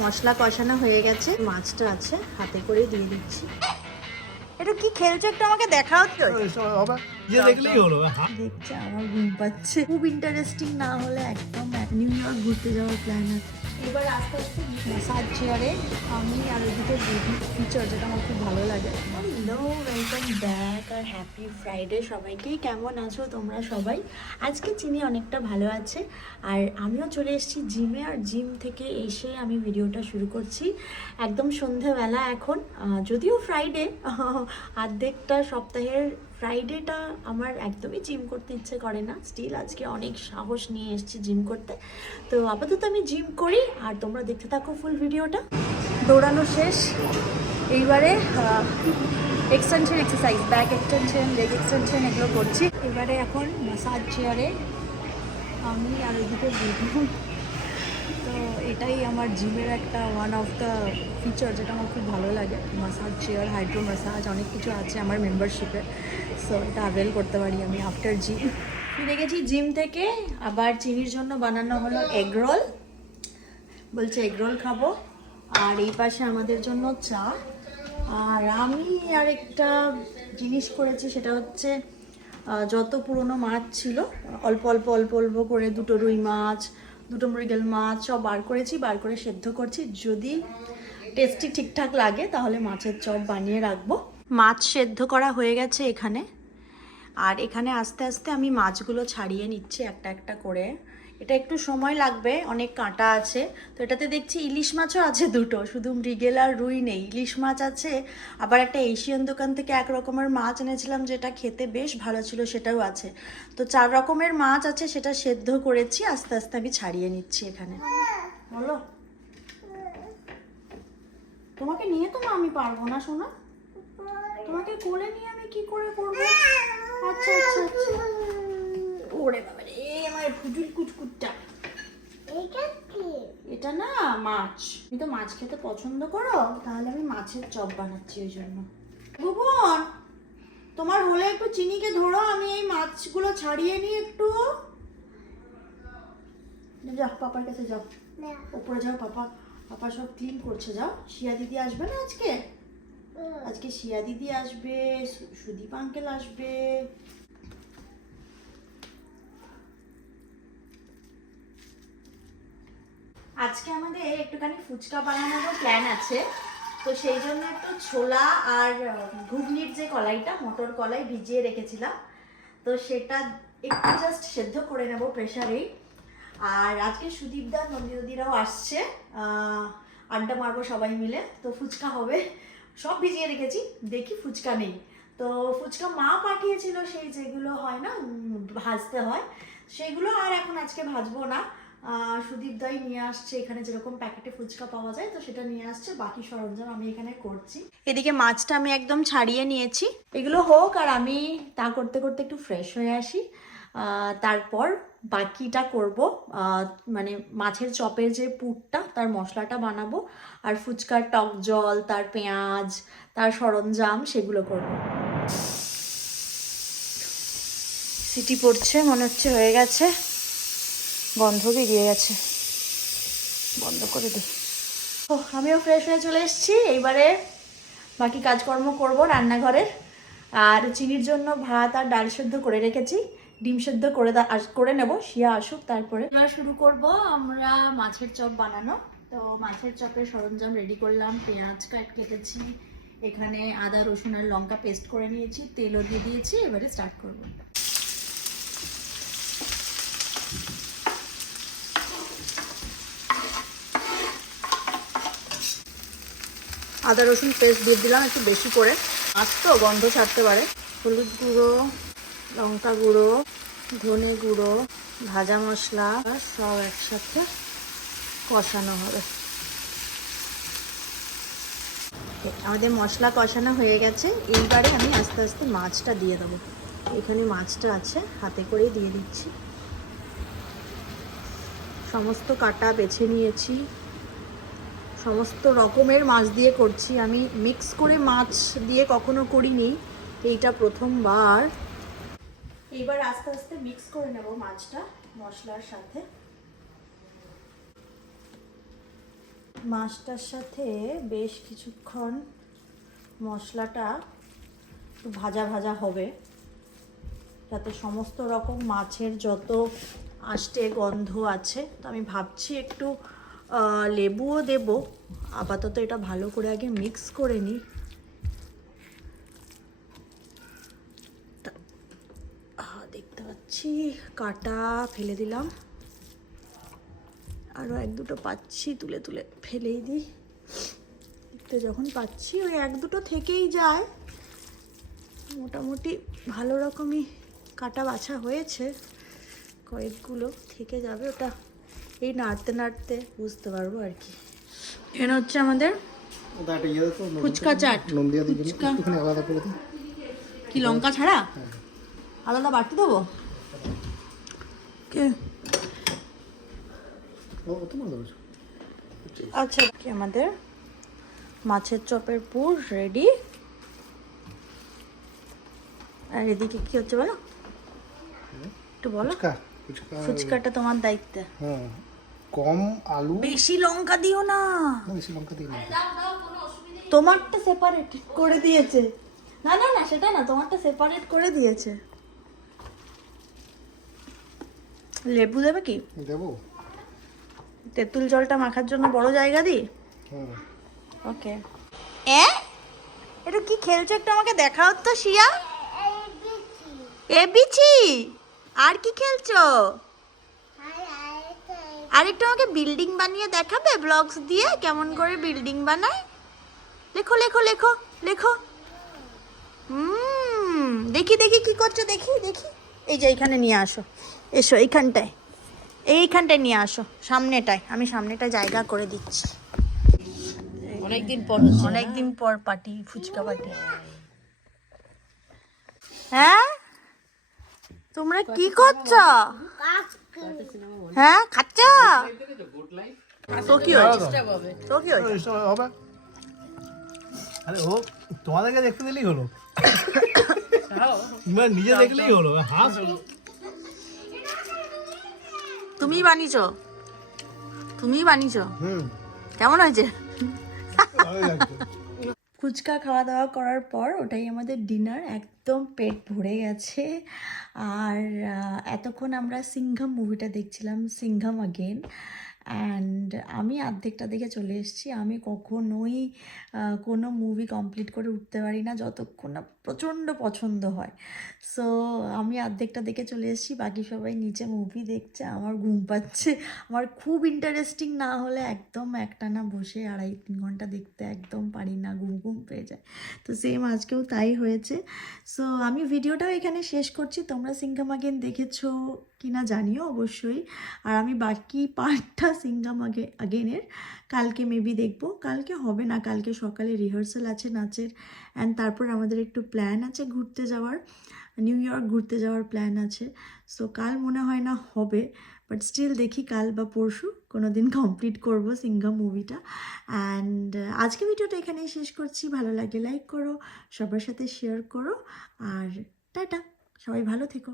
মশলা কষানো হয়ে গেছে, মাছটা আছে হাতে করে দিয়ে দিচ্ছি। এটা কি খেলছো একটু আমাকে দেখাও তো। দেখছে আমার ঘুম পাচ্ছে, খুব ইন্টারেস্টিং না হলে একদম নিউ ইয়র্ক ঘুরতে যাওয়ার প্ল্যান আছে। এবার আস্তে আস্তে ম্যাসাজ চেয়ারে আমি আর ওইদিকে বেবি ফিচার, যেটা আমার খুব ভালো লাগে। হ্যালো, ওয়েলকাম ব্যাক আর হ্যাপি ফ্রাইডে সবাইকে। কেমন আছো তোমরা সবাই? আজকে চিনি অনেকটা ভালো আছে, আর আমিও চলে এসেছি জিমে। আর জিম থেকে এসে আমি ভিডিওটা শুরু করছি একদম সন্ধেবেলা এখন, যদিও ফ্রাইডে, অর্ধেকটা সপ্তাহের ফ্রাইডেটা আমার একদমই জিম করতে ইচ্ছে করে না। স্টিল আজকে অনেক সাহস নিয়ে এসেছি জিম করতে। তো আপাতত আমি জিম করি আর তোমরা দেখতে থাকো ফুল ভিডিওটা। দৌড়ানো শেষ, এইবারে extension exercise, back extension, leg extension এগুলো করছি। এবারে এখন ম্যাসাজ চেয়ারে আমি আর ওইদিকে বেবি। তো এটাই আমার জিমের একটা ওয়ান অফ দ্য ফিচার, যেটা আমার খুব ভালো লাগে। ম্যাসাজ চেয়ার, হাইড্রো ম্যাসাজ, অনেক কিছু আছে আমার মেম্বারশিপে। সো এটা অ্যাভেল করতে পারি আমি আফটার জিম। ফিরে গেছি জিম থেকে, আবার চিনির জন্য বানানো হলো এগ রোল। বলছে এগ রোল খাবো। আর এই পাশে আমাদের জন্য চা। আর আমি আর একটা জিনিস করেছি, সেটা হচ্ছে যত পুরনো মাছ ছিল অল্প অল্প অল্প অল্প করে দুটো রুই মাছ, দুটো মৃগেল মাছ সব বার করেছি, বার করে সেদ্ধ করছি। যদি টেস্টি ঠিকঠাক লাগে তাহলে মাছের চপ বানিয়ে রাখবো। মাছ সেদ্ধ করা হয়ে গেছে এখানে, আর এখানে আস্তে আস্তে আমি মাছগুলো ছাড়িয়ে নিচ্ছি একটা একটা করে। এটা একটু সময় লাগবে, অনেক কাঁটা আছে। তো এটাতে দেখছি ইলিশ মাছও আছে দুটো, শুধু মৃগেল আর রুই নেই, ইলিশ মাছ আছে। আবার একটা এশিয়ান দোকান থেকে এক রকমের মাছ এনেছিলাম, যেটা খেতে বেশ ভালো ছিল, সেটাও আছে। তো 4 রকমের মাছ আছে, সেটা সেদ্ধ করেছি। আস্তে আস্তে আমি ছাড়িয়ে নিচ্ছি এখানে। বলো, তোমাকে নিয়ে তো আমি পারবো না সোনা, তোমাকে কোলে নিয়ে আমি কি করে করবো? আচ্ছা আচ্ছা আচ্ছা। ওরে বাবা রে, আমার ফুটুল কুটকুটটা। এটা না মাছ, তুমি তো মাছ খেতে পছন্দ করো, তাহলে আমি মাছের চপ বানাচ্ছি ওই জন্য। ভুবন, তোমার হলে একটু চিনিকে ধরো, আমি এই মাছগুলো ছাড়িয়ে নিই একটু। যাও পাপার কাছে যাও, ওপরে যাও, পাপা পাপা সব ক্লিন করছে। যাও, শিয়া দিদি আসবে না আজকে? আজকে শিয়া দিদি আসবে, সুদীপ আঙ্কেল আসবে। আজকে আমাদের একটুখানি ফুচকা বানানোরও প্ল্যান আছে। তো সেই জন্য একটু ছোলা আর ঘুগনির যে কলাইটা, মটর কলাই ভিজিয়ে রেখেছিলাম, তো সেটা একটু জাস্ট সেদ্ধ করে নেব প্রেশারেই। আর আজকে সুদীপদা, নন্দিদিরাও আসছে, আড্ডা মারবো সবাই মিলে। তো ফুচকা হবে, সব ভিজিয়ে রেখেছি, দেখি ফুচকা নেই। তো ফুচকা মা পাঠিয়েছিল, সেই যেগুলো হয় না ভাজতে হয়, সেগুলো আর এখন আজকে ভাজবো না। সুদীপ দাই নিয়ে আসছে, এখানে যেরকম প্যাকেটে ফুচকা পাওয়া যায়, তো সেটা নিয়ে আসছে। বাকি সরঞ্জাম আমি এখানে করছি। এদিকে মাছটা আমি একদম ছাড়িয়ে নিয়েছি, এগুলো হোক আর আমি তা করতে করতে একটু ফ্রেশ হয়ে আসি। তারপর বাকিটা করব, মানে মাছের চপের যে পুরটা, তার মশলাটা বানাবো, আর ফুচকার টক জল, তার পেঁয়াজ, তার সরঞ্জাম, সেগুলো করব। সিটি পড়ছে, মনে হচ্ছে হয়ে গেছে, গন্ধ বেরিয়ে গেছে, বন্ধ করে দিই। ও, আমিও ফ্রেশ হয়ে চলে এসেছি। এইবারে বাকি কাজকর্ম করব রান্নাঘরের। আর চিনির জন্য ভাত আর ডাল সেদ্ধ করে রেখেছি, ডিম সেদ্ধ করে নেব, শিয়া আসুক তারপরে। এবার শুরু করব আমরা মাছের চপ বানানো। তো মাছের চপের সরঞ্জাম রেডি করলাম, পেঁয়াজ কেটেছি, এখানে আদা রসুন আর লঙ্কা পেস্ট করে নিয়েছি, তেলও দিয়ে দিয়েছি। এবারে স্টার্ট করব। আদা রসুন পেস্ট দিয়ে দিলাম একটু বেশি করে, আজ তো গন্ধ ছাড়তে পারে। হলুদ গুঁড়ো, লঙ্কা গুঁড়ো, ধনে গুঁড়ো, ভাজা মশলা সব একসাথে কষানো হবে। আমাদের মশলা কষানো হয়ে গেছে, এইবারে আমি আস্তে আস্তে মাছটা দিয়ে দেবো। এখানে মাছটা আছে, হাতে করে দিয়ে দিচ্ছি। সমস্ত কাটা বেছে নিয়েছি, সমস্ত রকমের মাছ দিয়ে করছি আমি, মিক্স করে মাছ দিয়ে কখনো করিনি, এইটা প্রথমবার। এইবার আস্তে আস্তে মিক্স করে নেব মাছটা মশলার সাথে। মাছটার সাথে বেশ কিছুক্ষণ মশলাটা একটু ভাজা ভাজা হবে, যাতে সমস্ত রকম মাছের যত আষ্টে গন্ধ আছে। তো আমি ভাবছি একটু লেবুও দেব। আপাতত এটা ভালো করে আগে মিক্স করে নিই। দেখতে পাচ্ছি কাটা ফেলে দিলাম, আরও এক দুটো পাচ্ছি, তুলে তুলে ফেলেই দিই। তো যখন পাচ্ছি ওই এক দুটো থেকেই যায়, মোটামুটি ভালো রকমই কাটা বাছা হয়েছে, কয়েকগুলো থেকে যাবে, ওটা এই নাড়তে নাড়তে বুঝতে পারবো আর কি। এখানে হচ্ছে আমাদের ফুচকা চাট। ফুচকা কি লঙ্কা ছাড়া আলাদা বাটি দেবো? আচ্ছা, কি আমাদের মাছের চপের পুর রেডি। আর এদিকে কি হচ্ছে বলো, একটু বলো। ফুচকাটা তোমার দায়িত্ব। কম আলু, বেশি লঙ্কা দিও না। বেশি লঙ্কা দিই না। তোমারটা সেপারেট করে দিয়েছে। না না না, সেটা না, তোমারটা সেপারেট করে দিয়েছে। লেবু দেবে কি? দেবো। তেঁতুল জলটা মাখার জন্য বড় জায়গা দিই। ওকে। এটা কি খেলছে একটু আমাকে দেখাও তো শিয়া। এবিসি। আর কি খেলছো? আর একটু আমাকে বিল্ডিং বানিয়ে দেখাবে ব্লগস দিয়ে, কেমন করে বিল্ডিং বানায়? লেখো লেখো লেখো লেখো। দেখি দেখি কি করছো, দেখি দেখি। এই যে এইখানে নিয়ে আসো, এসো এইখানটায়, এইখানটায় নিয়ে আসো, সামনেটায়। আমি সামনেটায় জায়গা করে দিচ্ছি। অনেকদিন পর পার্টি, ফুচকা পার্টি। হ্যাঁ, তোমরা কি করছো? হ্যাঁ, খাচ্ছ? তো কি হয়েছে? তো কি হয়েছে? আরে ও তোমাদেরকে দেখতে দিলেই হলো, নিজে দেখলেই হলো। হাস, তুমি বানিয়েছো, তুমি বানিয়েছো। কেমন হয়েছে? ফুচকা খাওয়া দাওয়া করার পর ওটাই আমাদের ডিনার, একদম পেট ভরে গেছে। আর এতক্ষণ আমরা সিংঘম মুভিটা দেখছিলাম, সিংঘম আগেন। অ্যান্ড আমি অর্ধেকটা দেখে চলে এসেছি। আমি কখনোই কোনো মুভি কমপ্লিট করে উঠতে পারি না যতক্ষণ না প্রচণ্ড পছন্দ হয়। সো আমি অর্ধেকটা দেখে চলে এসেছি, বাকি সবাই নিচে মুভি দেখছে, আমার ঘুম পাচ্ছে। আমার খুব ইন্টারেস্টিং না হলে একদম একটানা বসে 2.5-3 ঘন্টা দেখতে একদম পারি না, ঘুম ঘুম পেয়ে যায়। তো সেম আজকেও তাই হয়েছে। সো আমি ভিডিওটাও এখানে শেষ করছি। তোমরা সিংঘম আগেন দেখেছো কিনা জানিও অবশ্যই। আর আমি বাকি পার্টটা সিংঘম আগেনের কালকে মেবি দেখবো। কালকে হবে না, কালকে সকালে রিহার্সাল আছে নাচের। অ্যান্ড তারপর আমাদের একটু প্ল্যান আছে ঘুরতে যাওয়ার, নিউ ইয়র্ক ঘুরতে যাওয়ার প্ল্যান আছে। সো কাল মনে হয় না হবে, বাট স্টিল দেখি কাল বা পরশু কোনো দিন কমপ্লিট করব সিংঘম মুভিটা। অ্যান্ড আজকে ভিডিওটা এখানেই শেষ করছি। ভালো লাগলে লাইক করো, সবার সাথে শেয়ার করো, আর টাটা, সবাই ভালো থেকো।